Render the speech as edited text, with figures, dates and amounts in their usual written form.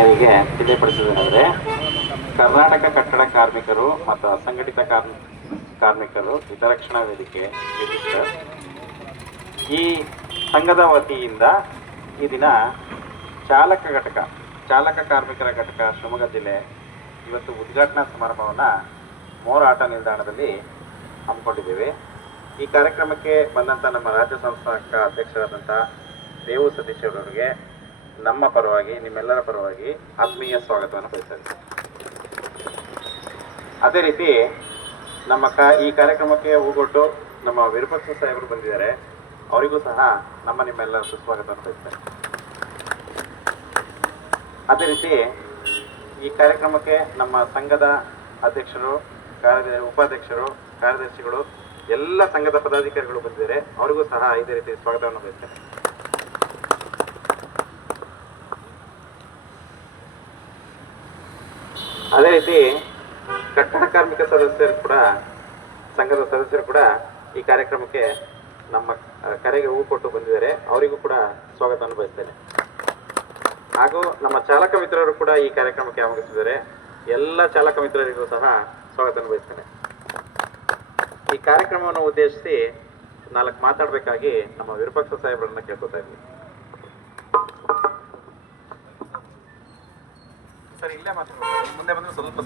ಗಣ್ಯರಿಗೆ ತಿಳಿಯಪಡಿಸುವುದೇನೆಂದರೆ, ಕರ್ನಾಟಕ ಕಟ್ಟಡ ಕಾರ್ಮಿಕರು ಮತ್ತು ಅಸಂಘಟಿತ ಕಾರ್ಮಿಕರು ಹಿತರಕ್ಷಣಾ ವೇದಿಕೆ ರಿಜಿಸ್ಟರ್ ಈ ಸಂಘದ ವತಿಯಿಂದ ಈ ದಿನ ಚಾಲಕ ಕಾರ್ಮಿಕರ ಘಟಕ ಶಿವಮೊಗ್ಗ ಜಿಲ್ಲೆ ಇವತ್ತು ಉದ್ಘಾಟನಾ ಸಮಾರಂಭವನ್ನು ಮೋರ್ ಆಟೋ ನಿಲ್ದಾಣದಲ್ಲಿ ಹಮ್ಮಿಕೊಂಡಿದ್ದೇವೆ. ಈ ಕಾರ್ಯಕ್ರಮಕ್ಕೆ ಬಂದಂಥ ನಮ್ಮ ರಾಜ್ಯ ಸಂಸ್ಥಾಪಕ ಅಧ್ಯಕ್ಷರಾದಂಥ ದೇವು ಸತೀಶ್ ಅವರಿಗೆ ನಮ್ಮ ಪರವಾಗಿ, ನಿಮ್ಮೆಲ್ಲರ ಪರವಾಗಿ ಆತ್ಮೀಯ ಸ್ವಾಗತವನ್ನು ಬಯಸ್ತೇವೆ. ಅದೇ ರೀತಿ ಈ ಕಾರ್ಯಕ್ರಮಕ್ಕೆ ಹೂಗೊಟ್ಟು ನಮ್ಮ ವಿರೂಪಾಕ್ಷ ಸಾಹೇಬರು ಬಂದಿದ್ದಾರೆ. ಅವರಿಗೂ ಸಹ ನಿಮ್ಮೆಲ್ಲರ ಸುಸ್ವಾಗತವನ್ನು ಬಯಸ್ತೇನೆ. ಅದೇ ರೀತಿ ಈ ಕಾರ್ಯಕ್ರಮಕ್ಕೆ ನಮ್ಮ ಸಂಘದ ಅಧ್ಯಕ್ಷರು, ಉಪಾಧ್ಯಕ್ಷರು, ಕಾರ್ಯದರ್ಶಿಗಳು, ಎಲ್ಲ ಸಂಘದ ಪದಾಧಿಕಾರಿಗಳು ಬಂದಿದ್ದಾರೆ. ಅವರಿಗೂ ಸಹ ಇದೇ ರೀತಿ ಸ್ವಾಗತವನ್ನು ಬಯಸ್ತೇನೆ. ಅದೇ ರೀತಿ ಕಟ್ಟಡ ಕಾರ್ಮಿಕ ಸದಸ್ಯರು ಕೂಡ, ಸಂಘದ ಸದಸ್ಯರು ಕೂಡ ಈ ಕಾರ್ಯಕ್ರಮಕ್ಕೆ ನಮ್ಮ ಕರೆಗೆ ಹೂ ಕೊಟ್ಟು ಬಂದಿದ್ದಾರೆ. ಅವರಿಗೂ ಕೂಡ ಸ್ವಾಗತವನ್ನು ಬಯಸ್ತೇನೆ. ಹಾಗೂ ನಮ್ಮ ಚಾಲಕ ಮಿತ್ರರು ಕೂಡ ಈ ಕಾರ್ಯಕ್ರಮಕ್ಕೆ ಆಗಮಿಸಿದ್ದಾರೆ. ಎಲ್ಲ ಚಾಲಕ ಮಿತ್ರರಿಗೂ ಸಹ ಸ್ವಾಗತವನ್ನು ಬಯಸ್ತೇನೆ. ಈ ಕಾರ್ಯಕ್ರಮವನ್ನು ಉದ್ದೇಶಿಸಿ 4 ಮಾತಾಡಬೇಕಾಗಿ ನಮ್ಮ ವಿರೂಪಾಕ್ಷ ಸಾಹೇಬರನ್ನ ಕೇಳ್ಕೊತಾ ಇದ್ವಿ. ಸರ್, ಇಲ್ಲೇ ಮಾತಾಡ್ಬೋದು, ಮುಂದೆ ಬಂದ್ರೆ ಸ್ವಲ್ಪ